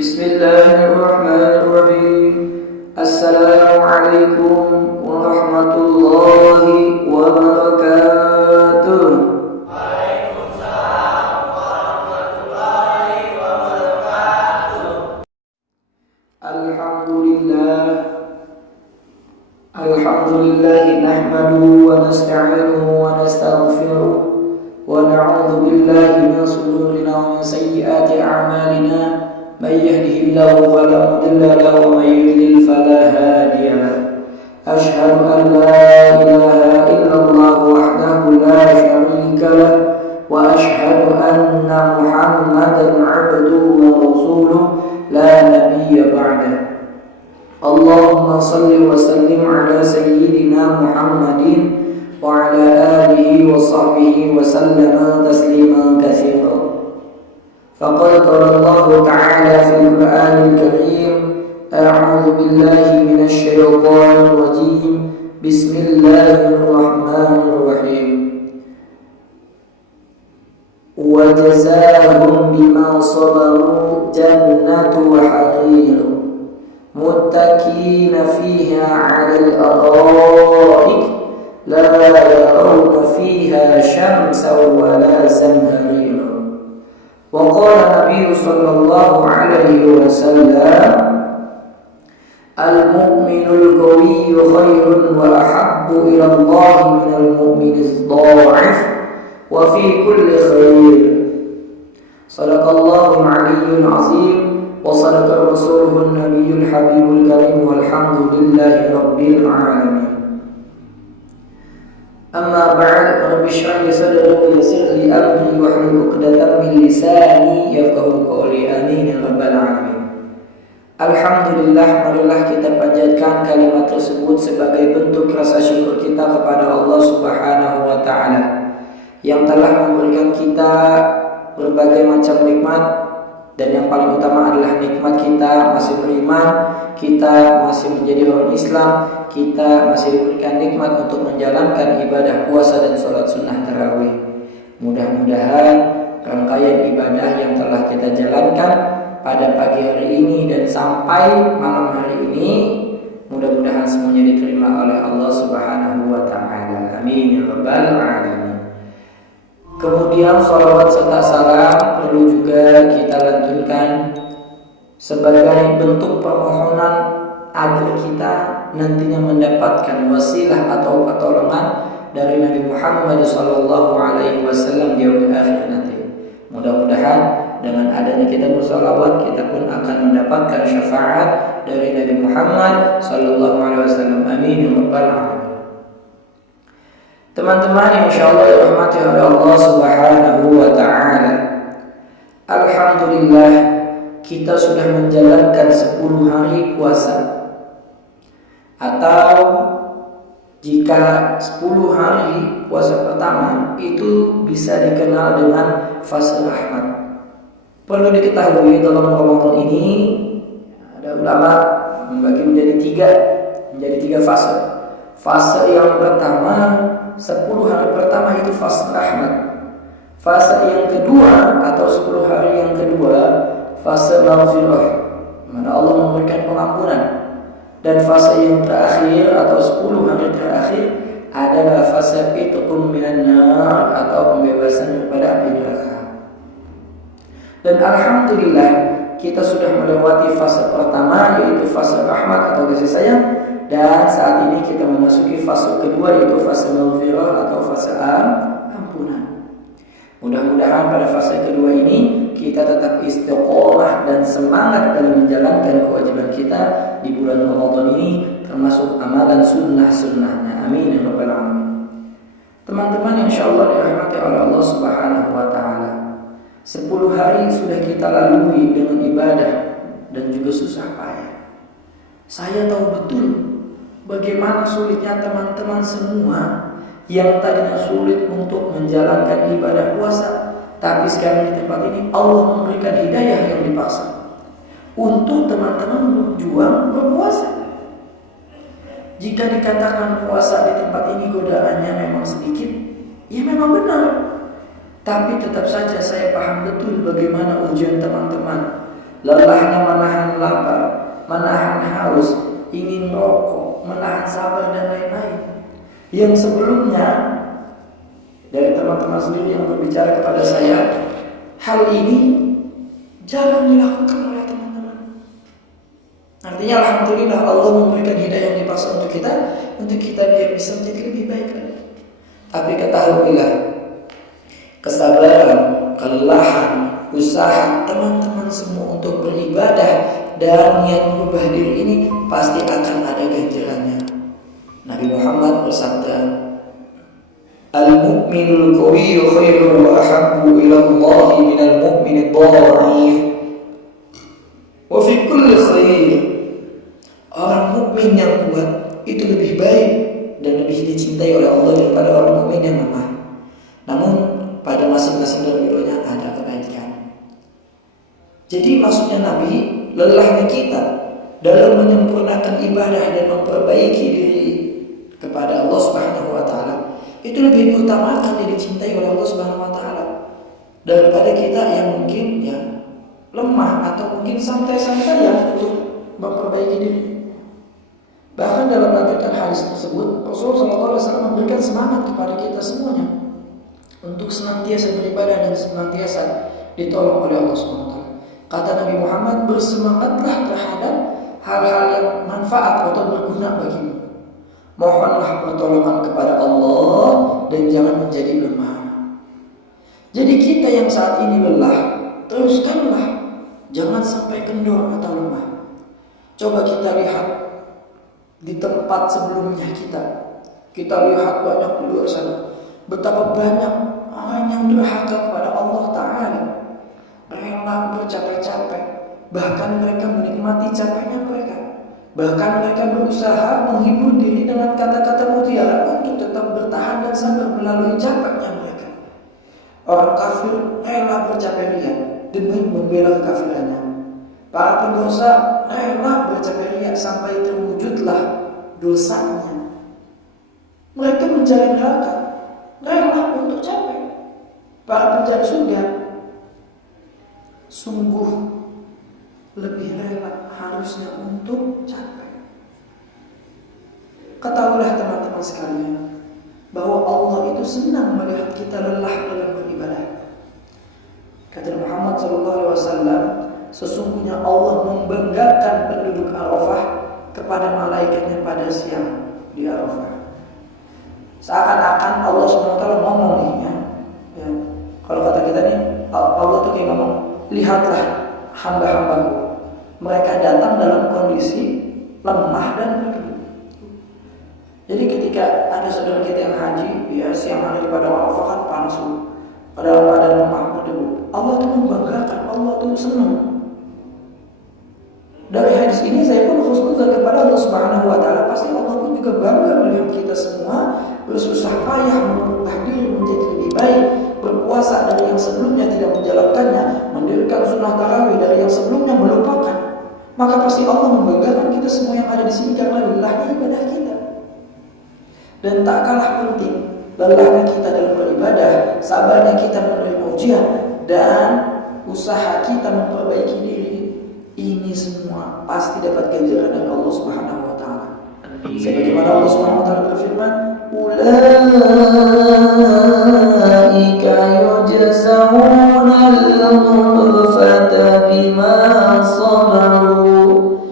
Bismillahirrahmanirrahim. Assalamualaikum warahmatullahi wabarakatuh. Waalaikumsalam warahmatullahi wabarakatuh. Alhamdulillah nahmaduhu wa nasta'inuhu wa nastaghfiruh wa na'udzu billahi min shururina wa min sayyiati a'malina. من يهده الله فلا مضل له ومن يضلل فلا هادي له. أشهد أن لا إله إلا الله وحده لا شريك له وأشهد أن محمدا عبده ورسوله لا نبي بعده. اللهم صل وسلم على سيدنا محمد وعلى آله وصحبه وسلم تسليما كثيرا. فقد قال الله تعالى في القرآن الكريم: أعوذ بالله من الشيطان الرجيم. بسم الله الرحمن الرحيم. وجزاهم بما صبروا جنة وحرير متكئين فيها على الأرائك لا يرون فيها شمسا ولا زمهريرا. وقال النبي صلى الله عليه وسلم: المؤمن القوي خير وأحب إلى الله من المؤمن الضعيف وفي كل خير. صدق الله العلي العظيم وصدق رسوله النبي الحبيب الكريم والحمد لله رب العالمين. أما بعد رب اشرح لي صدري ويسر لي أمري واحلل عقدة من لساني يفقهوا قولي آمين يا rabbal alamin. Alhamdulillah, marilah kita panjatkan kalimat tersebut sebagai bentuk rasa syukur kita kepada Allah Subhanahu wa taala yang telah memberikan kita berbagai macam nikmat, dan yang paling utama adalah nikmat kita masih beriman, kita masih menjadi orang Islam, kita masih diberikan nikmat untuk menjalankan ibadah puasa dan sholat sunnah tarawih. Mudah-mudahan rangkaian ibadah yang telah kita jalankan pada pagi hari ini dan sampai malam hari ini, mudah-mudahan semuanya diterima oleh Allah Subhanahu wa taala. Amin ya rabbal alamin. Kemudian sholawat serta salam perlu juga kita lantunkan sebagai bentuk permohonan agar kita nantinya mendapatkan wasilah atau pertolongan dari Nabi Muhammad SAW di yaumil akhir nanti. Mudah-mudahan dengan adanya kita bersalawat, kita pun akan mendapatkan syafaat dari Nabi Muhammad SAW. Amin ya rabbal alamin. Teman-teman yang insyaallah dirahmati oleh Allah Subhanahu wa taala, alhamdulillah kita sudah menjalankan 10 hari puasa. Atau jika 10 hari puasa pertama itu bisa dikenal dengan fase rahmat. Perlu diketahui dalam Ramadan ini ada ulama membagi menjadi tiga fase. Fase yang pertama, 10 hari pertama itu fase rahmat. Fase yang kedua atau 10 hari yang kedua, fase maghfirah, mana Allah memberikan pengampunan. Dan fase yang terakhir atau 10 hari terakhir adalah fase itqum minan nar atau pembebasan daripada api neraka. Dan alhamdulillah kita sudah melewati fase pertama, yaitu fase rahmat atau kasih sayang. Dan saat ini kita memasuki fase kedua, yaitu fase maghfirah atau fase ampunan. Mudah-mudahan pada fase kedua ini kita tetap istiqomah dan semangat dalam menjalankan kewajiban kita di bulan Ramadan ini, termasuk amalan sunnah-sunnahnya. Amin ya rabbal alamin. Teman-teman yang insyaallah dirahmati oleh Allah Subhanahu wa taala, 10 hari sudah kita lalui dengan ibadah dan juga susah payah. Saya tahu betul bagaimana sulitnya teman-teman semua yang tadinya sulit untuk menjalankan ibadah puasa, tapi sekarang di tempat ini Allah memberikan hidayah yang dipaksa untuk teman-teman berjuang berpuasa. Jika dikatakan puasa di tempat ini godaannya memang sedikit, ya memang benar. Tapi tetap saja saya paham betul bagaimana ujian teman-teman. lelahnya menahan lapar, menahan haus, ingin rokok, menahan sabar dan lain-lain. Yang sebelumnya dari teman-teman sendiri yang berbicara kepada saya, hal ini jarang dilakukan oleh teman-teman. Artinya alhamdulillah Allah memberikan hidayah yang dipaksa untuk kita biar bisa menjadi lebih baik lagi. Tapi ketahuilah, kesabaran, kelelahan, usaha teman-teman semua untuk beribadah dan niat merubah diri ini pasti akan ada ganjarannya. Nabi Muhammad bersabda, "Al-mu'minul qawiyyu khairun wa ahabbu ila Allah minal mu'minid dha'if." Wa fi kulli khair. Orang mukmin yang kuat itu lebih baik dan lebih dicintai oleh Allah daripada orang mukmin yang lemah. Namun pada masing-masing dari keduanya ada kebaikan. Jadi maksudnya Nabi, lelahnya kita dalam menyempurnakan ibadah dan memperbaiki diri kepada Allah Subhanahu wa taala itu lebih diutamakan dan dicintai oleh Allah Subhanahu wa taala daripada kita yang mungkin ya lemah atau mungkin santai-santai ya untuk memperbaiki diri. Bahkan dalam lanjutan hadis tersebut, Rasulullah SAW memberikan semangat kepada kita semuanya untuk senantiasa beribadah dan senantiasa ditolong oleh Allah SWT. Kata Nabi Muhammad, bersemangatlah terhadap hal-hal yang manfaat atau berguna bagimu. Mohonlah pertolongan kepada Allah dan jangan menjadi lemah. Jadi kita yang saat ini lelah, teruskanlah, jangan sampai kendor atau lemah. Coba kita lihat di tempat sebelumnya kita lihat banyak di luar sana, betapa banyak orang yang durhaka kepada Allah Ta'ala, rela bercapek-capek, bahkan mereka menikmati capeknya mereka, bahkan mereka berusaha menghibur diri dengan kata-kata mutiara untuk tetap bertahan dan sabar melalui capeknya mereka. Orang kafir rela bercapek ria demi membela kekafirannya. Para pendosa rela bercapek ria sampai terwujudlah dosanya. Mereka mencari neraka, rela untuk capek. Para pencari surga sungguh lebih rela harusnya untuk capek. Ketahuilah teman-teman sekalian bahwa Allah itu senang melihat kita lelah dalam beribadah. Kata Muhammad SAW, sesungguhnya Allah membanggakan penduduk Arafah kepada malaikatnya pada siang di Arafah. Seakan-akan Allah SWT ngomong nih ya. Kalau kata kita nih, Allah tuh kayak ngomong, lihatlah hamba-hambaku, mereka datang dalam kondisi lemah dan berdebu. Jadi ketika ada saudara kita yang haji, ya siang hari pada Arafah kan panas, dalam keadaan lemah berdebu, Allah tuh membanggakan, Allah tuh senang. Dari hadis ini saya pun husnuzan kepada Allah Subhanahu wa taala. Pasti Allah pun juga bangga melihat kita semua bersusah payah merubah diri menjadi lebih baik, berpuasa dari yang sebelumnya tidak menjalankannya, mendirikan sunnah tarawih dari yang sebelumnya melupakan. Maka pasti Allah membanggakan kita semua yang ada di sini karena lelahnya ibadah kita. Dan tak kalah penting lelahnya kita dalam beribadah, sabarnya kita menerima ujian, dan usaha kita memperbaiki diri. Ini semua pasti dapat ganjaran dari Allah Subhanahu wa taala. Sebagaimana Allah Subhanahu wa taala berfirman, "Ulaika yujzauna al-ghurfata bima sabaru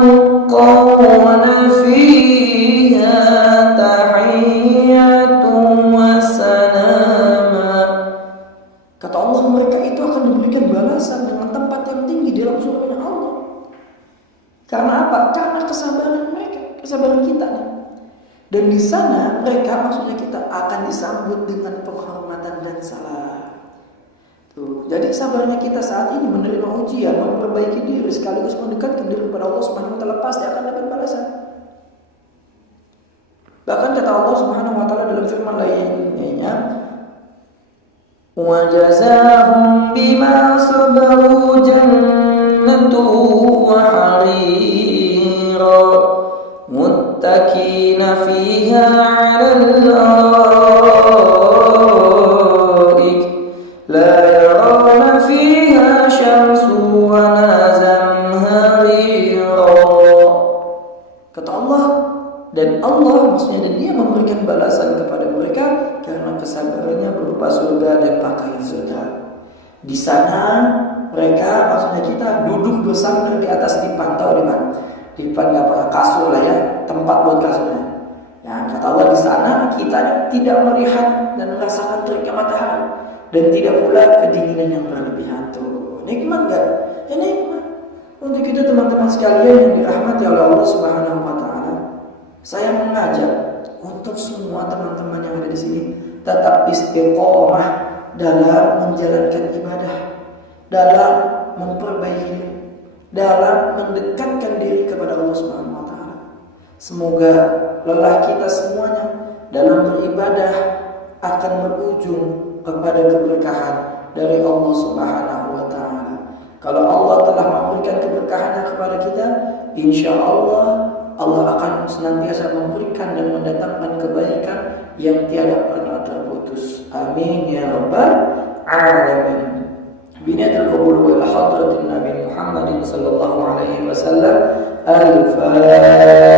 yulqawna fiha tahiyyatun wa salama." Kata Allah, mereka itu akan diberikan balasan dengan tempat yang tinggi di dalam surga Allah. Karena apa? Karena kesabaran mereka, kesabaran kita. Dan di sana mereka, maksudnya kita, akan disambut dengan penghormatan dan salam. Tuh, jadi sabarnya kita saat ini menerima ujian, memperbaiki diri sekaligus mendekatkan diri kepada Allah Subhanahu wa taala, pasti akan dapat balasan. Bahkan kata Allah Subhanahu wa taala dalam firman lainnya, wa jazaahum bima sabaru jannatu wa harira muttaqina fiha 'alal araik la yarawna dan Allah maksudnya, dan Dia memberikan balasan kepada mereka karena kesabarannya berupa surga dan pakaian surga. Di sana mereka, maksudnya kita, duduk bersandar di atas dipan. Tahu dipan? Dipan apa? Kasur lah ya, tempat buat kasurnya. Ya, kata Allah, di sana kita tidak melihat dan merasakan teriknya matahari dan tidak pula kedinginan yang berlebihan. Tuh, nikmat gak? Ya nikmat. Untuk itu teman-teman sekalian yang dirahmati oleh Allah Subhanahu wa taala, saya mengajak untuk semua teman-teman yang ada di sini tetap istiqomah dalam menjalankan ibadah, dalam memperbaiki diri, dalam mendekatkan diri kepada Allah Subhanahu wa taala. Semoga lelah kita semuanya dalam beribadah akan berujung kepada keberkahan dari Allah Subhanahu wa taala. Kalau Allah telah memberikan keberkahannya kepada kita, insya Allah akan senantiasa memberikan dan mendatangkan kebaikan yang tiada pernah terputus. Amin ya rabbal alamin. Binatul qabul wa ila hadratin Nabi Muhammad sallallahu alaihi wasallam. Al-Fatihah.